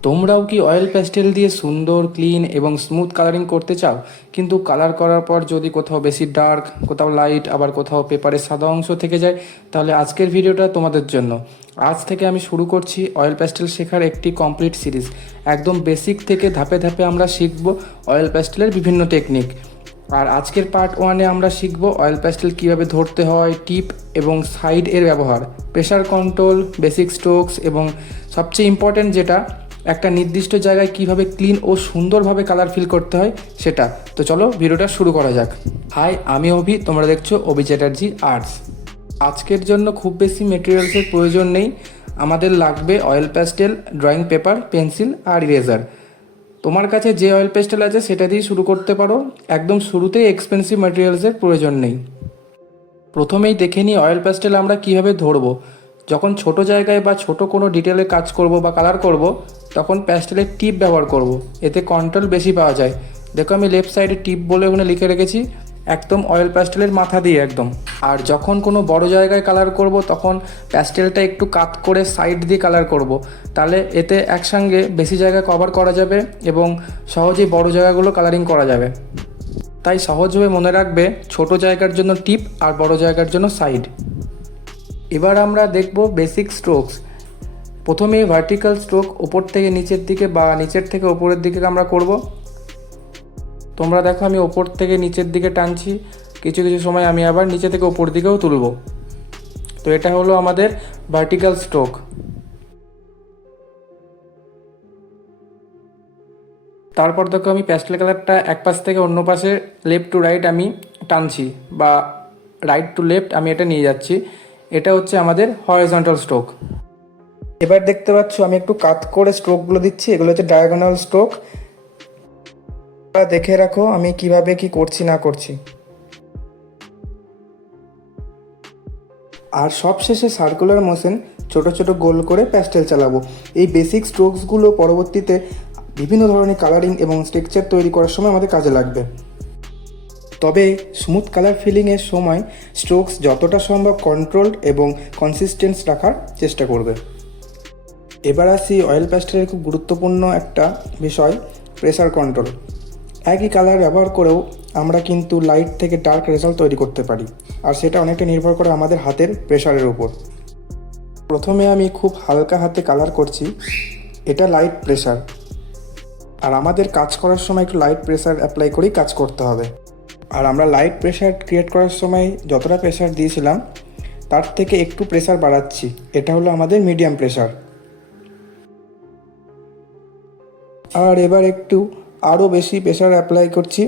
তোমরাও কি oil pastel দিয়ে সুন্দর ক্লিন এবং স্মুথ কালারিং করতে চাও, কিন্তু কালার করার পর যদি কোথাও বেশি ডার্ক, কোথাও লাইট, আবার কোথাও পেপারের সাদা অংশ থেকে যায়, তাহলে আজকের ভিডিওটা তোমাদের জন্য। আজ থেকে আমি শুরু করছি অয়েল প্যাস্টেল শেখার একটি কমপ্লিট সিরিজ। একদম বেসিক থেকে ধাপে ধাপে আমরা শিখব অয়েল প্যাস্টেলের বিভিন্ন টেকনিক। আর আজকের পার্ট ওয়ানে আমরা শিখব অয়েল প্যাস্টেল কীভাবে ধরতে হয়, টিপ এবং সাইড এর ব্যবহার, প্রেশার কন্ট্রোল, বেসিক স্ট্রোকস এবং সবচেয়ে ইম্পর্ট্যান্ট যেটা, একটা নির্দিষ্ট জায়গায় কিভাবে ক্লিন ও সুন্দরভাবে কালার ফিল করতে হয় সেটা। তো চলো ভিডিওটা শুরু করা যাক। হাই, আমি অভি, তোমরা দেখছো অভি চ্যাটার্জি আর্টস। আজকের জন্য খুব বেশি মেটেরিয়ালসের প্রয়োজন নেই। আমাদের লাগবে oil pastel, drawing paper, pencil আর ইরেজার। তোমার কাছে যে অয়েল পেস্টেল আছে সেটা দিয়ে শুরু করতে পারো। একদম শুরুতেই এক্সপেন্সিভ ম্যাটেরিয়ালসের প্রয়োজন নেই। প্রথমেই দেখে নিই অয়েল প্যাস্টেল আমরা কীভাবে ধরবো। যখন ছোট জায়গায় বা ছোট কোনো ডিটেলে কাজ করব বা কালার করব, তখন প্যাস্টেলের টিপ ব্যবহার করব। এতে কন্ট্রোল বেশি পাওয়া যায়। দেখো আমি লেফট সাইডে টিপ বলে ওখানে লিখে রেখেছি, একদম অয়েল প্যাস্টেলের মাথা দিয়ে একদম। আর যখন কোনো বড় জায়গায় কালার করব, তখন প্যাস্টেলটা একটু কাত করে সাইড দিয়ে কালার করব। তাহলে এতে একসঙ্গে বেশি জায়গা কভার করা যাবে এবং সহজেই বড় জায়গাগুলো কালারিং করা যাবে। তাই সহজভাবে মনে রাখবে, ছোট জায়গার জন্য টিপ আর বড় জায়গার জন্য সাইড। এবার আমরা দেখব বেসিক স্ট্রোকস। প্রথমে ভার্টিক্যাল স্ট্রোক, ওপর থেকে নিচের দিকে বা নিচের থেকে ওপরের দিকে আমরা করব। তোমরা দেখো আমি ওপর থেকে নিচের দিকে টানছি, কিছু কিছু সময় আমি আবার নিচে থেকে ওপর দিকেও তুলব। তো এটা হলো আমাদের ভার্টিক্যাল স্ট্রোক। তারপর দেখো আমি প্যাস্টেল কালারটা এক পাশ থেকে অন্য পাশে, লেফট টু রাইট আমি টানছি, বা রাইট টু লেফট আমি এটা নিয়ে যাচ্ছি। এটা হচ্ছে আমাদের হরিজন্টাল স্ট্রোক। এবার দেখতে পাচ্ছ আমি একটু কাট করে স্ট্রোকগুলো দিচ্ছি, এগুলো হচ্ছে ডায়াগোনাল স্ট্রোক। দেখে রাখো আমি কিভাবে কি করছি না করছি। আর সবশেষে সার্কুলার মোশন, ছোট ছোট গোল করে প্যাস্টেল চালাবো। এই বেসিক স্ট্রোকসগুলো পরবর্তীতে বিভিন্ন ধরনের কালারিং এবং স্ট্রাকচার তৈরি করার সময় আমাদের কাজে লাগবে। তবে স্মুথ কালার ফিলিংয়ের সময় স্ট্রোকস যতটা সম্ভব কন্ট্রোলড এবং কনসিস্টেন্স রাখার চেষ্টা করবে। এবার আসি অয়েল প্যাস্টেলের খুব গুরুত্বপূর্ণ একটা বিষয়, প্রেসার কন্ট্রোল। একই কালার ব্যবহার করেও আমরা কিন্তু লাইট থেকে ডার্ক রেজাল্ট তৈরি করতে পারি, আর সেটা অনেকটা নির্ভর করে আমাদের হাতের প্রেশারের উপর। প্রথমে আমি খুব হালকা হাতে কালার করছি, এটা লাইট প্রেশার। আর আমাদের কাজ করার সময় একটু লাইট প্রেশার অ্যাপ্লাই করেই কাজ করতে হবে। আর আমরা লাইট প্রেশার ক্রিয়েট করার সময় যতটা প্রেশার দিয়েছিলাম তার থেকে একটু প্রেশার বাড়াচ্ছি, এটা হলো আমাদের মিডিয়াম প্রেশার। আর এবার একটু আরও বেশি প্রেশার অ্যাপ্লাই করছি,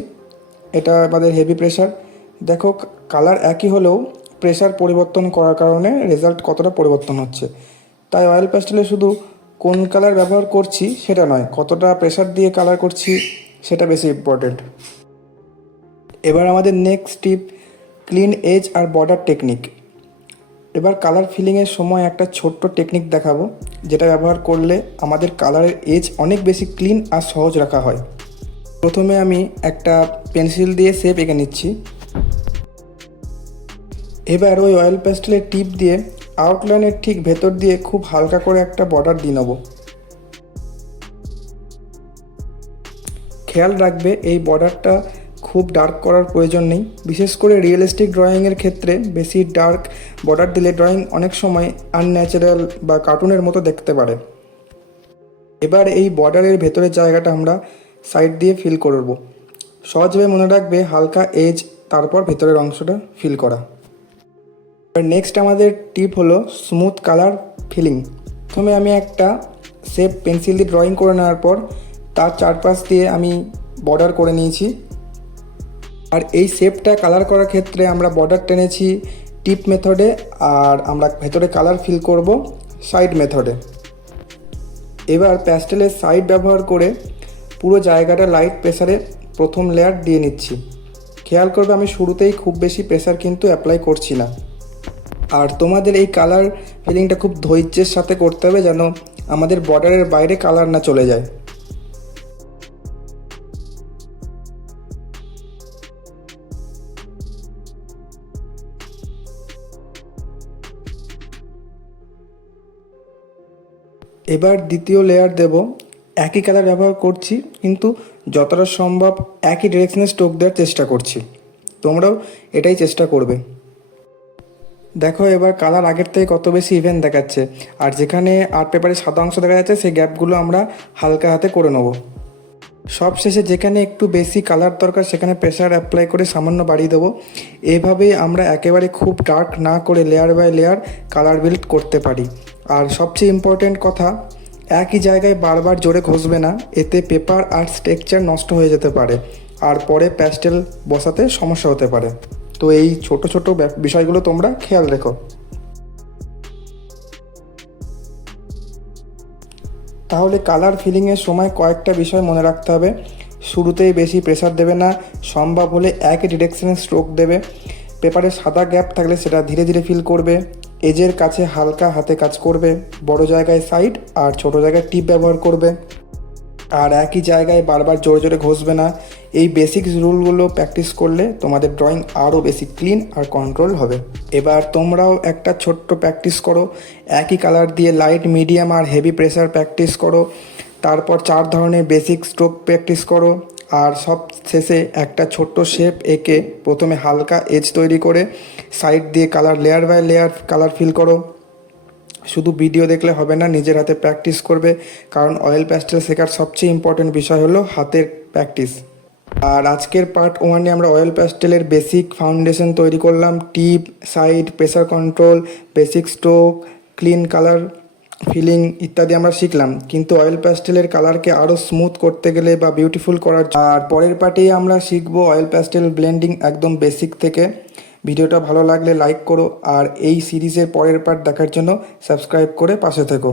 এটা আমাদের হেভি প্রেশার। দেখো কালার একই হলেও প্রেশার পরিবর্তন করার কারণে রেজাল্ট কতটা পরিবর্তন হচ্ছে। তাই অয়েল প্যাস্টেলে শুধু কোন কালার ব্যবহার করছি সেটা নয়, কতটা প্রেশার দিয়ে কালার করছি সেটা বেশি ইম্পর্টেন্ট। এবার আমাদের নেক্সট টিপ, ক্লিন এজ আর বর্ডার টেকনিক। এবার কালার ফিলিংয়ের সময় একটা ছোট্ট টেকনিক দেখাবো, যেটা ব্যবহার করলে আমাদের কালারের এজ অনেক বেশি ক্লিন আর সহজ রাখা হয়। প্রথমে আমি একটা পেন্সিল দিয়ে শেপ এঁকে নিচ্ছি। এবার ওই অয়েল প্যাস্টেলের টিপ দিয়ে আউটলাইনের ঠিক ভেতর দিয়ে খুব হালকা করে একটা বর্ডার দিয়ে নেব। খেয়াল রাখবে এই বর্ডারটা খুব ডার্ক করার প্রয়োজন নেই, বিশেষ করে রিয়েলিস্টিক ড্রয়িংয়ের ক্ষেত্রে বেশি ডার্ক বর্ডার দিলে ড্রয়িং অনেক সময় আনন্যাচারাল বা কার্টুনের মতো দেখতে পারে। এবার এই বর্ডারের ভেতরের জায়গাটা আমরা সাইড দিয়ে ফিল করব। সহজভাবে মনে রাখবে হালকা এজ, তারপর ভেতরের অংশটা ফিল করা। এবার নেক্সট আমাদের টিপ হলো স্মুথ কালার ফিলিং। প্রথমে আমি একটা শেপ পেন্সিল দিয়ে ড্রয়িং করে নেওয়ার পর তার চারপাশ দিয়ে আমি বর্ডার করে নিয়েছি। আর এই শেপটা কালার করার ক্ষেত্রে আমরা বর্ডার টেনেছি টিপ মেথডে, আর আমরা ভেতরে কালার ফিল করব সাইড মেথডে। এবার প্যাস্টেলের সাইড ব্যবহার করে পুরো জায়গাটা লাইট প্রেসারে প্রথম লেয়ার দিয়ে নিচ্ছি। খেয়াল করবে আমি শুরুতেই খুব বেশি প্রেসার কিন্তু অ্যাপ্লাই করছি না। আর তোমাদের এই কালার ফিলিংটা খুব ধৈর্যের সাথে করতে হবে, যেন আমাদের বর্ডারের বাইরে কালার না চলে যায়। এবার দ্বিতীয় লেয়ার দেব, একই কালার ব্যবহার করছি, কিন্তু যতটা সম্ভব একই ডিরেকশনে স্ট্রোক দেওয়ার চেষ্টা করছি। তোমরাও এটাই চেষ্টা করবে। দেখো এবার কালার আগের থেকে কত বেশি ইভেন দেখাচ্ছে, আর যেখানে আর্ট পেপারে সাদা অংশ দেখা যাচ্ছে সেই গ্যাপগুলো আমরা হালকা হাতে করে নেব। সব শেষে যেখানে একটু বেশি কালার দরকার সেখানে প্রেসার অ্যাপ্লাই করে সামান্য বাড়িয়ে দেবো। এভাবেই আমরা একেবারে খুব ডার্ক না করে layer by layer colour build করতে পারি। আর সবচেয়ে ইম্পর্ট্যান্ট কথা, একই জায়গায় বারবার জোরে ঘষবে না, এতে পেপার আর টেক্সচার নষ্ট হয়ে যেতে পারে আর পরে প্যাস্টেল বসাতে সমস্যা হতে পারে। তো এই ছোট ছোট বিষয়গুলো তোমরা খেয়াল রেখো। তাহলে কালার ফিলিংয়ের সময় কয়েকটা বিষয় মনে রাখতে হবে। শুরুতেই বেশি প্রেসার দেবে না, সম্ভব হলে একই ডিরেকশনে স্ট্রোক দেবে। পেপারে সাদা গ্যাপ থাকলে সেটা ধীরে ধীরে ফিল করবে। এজের কাছে হালকা হাতে কাজ করবে, বড় জায়গায় সাইড আর ছোট জায়গায় টিপ ব্যবহার করবে। আর একই জায়গায় বারবার জোরে জোরে ঘষবে না। এই বেসিক্স রুলগুলো প্র্যাকটিস করলে তোমাদের ড্রয়িং আরও বেশি ক্লিন আর কন্ট্রোল হবে। এবার তোমরাও একটা ছোট্ট প্র্যাকটিস করো। একই কালার দিয়ে লাইট, মিডিয়াম আর হেভি প্রেসার প্র্যাকটিস করো। তারপর 4 ধরনের বেসিক স্ট্রোক প্র্যাকটিস করো। আর সব শেষে একটা ছোট্ট শেপ এঁকে প্রথমে হালকা এজ তৈরি করে সাইড দিয়ে colour layer by layer colour fill করো। শুধু ভিডিও দেখলে হবে না, নিজের হাতে প্র্যাকটিস করবে, কারণ অয়েল প্যাস্টেল শেখার সবচেয়ে ইম্পর্টেন্ট বিষয় হলো হাতের প্র্যাকটিস। আর আজকের পার্ট 1-এ আমরা অয়েল প্যাস্টেলের বেসিক ফাউন্ডেশন তৈরি করলাম। Tip, side, pressure control, basic stroke, clean colour filling ইত্যাদি আমরা শিখলাম। কিন্তু অয়েল প্যাস্টেলের কালারকে আরও স্মুথ করতে গেলে বা বিউটিফুল করার, আর পরের পার্টেই আমরা শিখবো অয়েল প্যাস্টেল ব্লেন্ডিং একদম বেসিক থেকে। ভিডিওটা ভালো লাগলে লাইক করো, আর এই সিরিজের পরের পার্ট দেখার জন্য সাবস্ক্রাইব করে পাশে থেকো।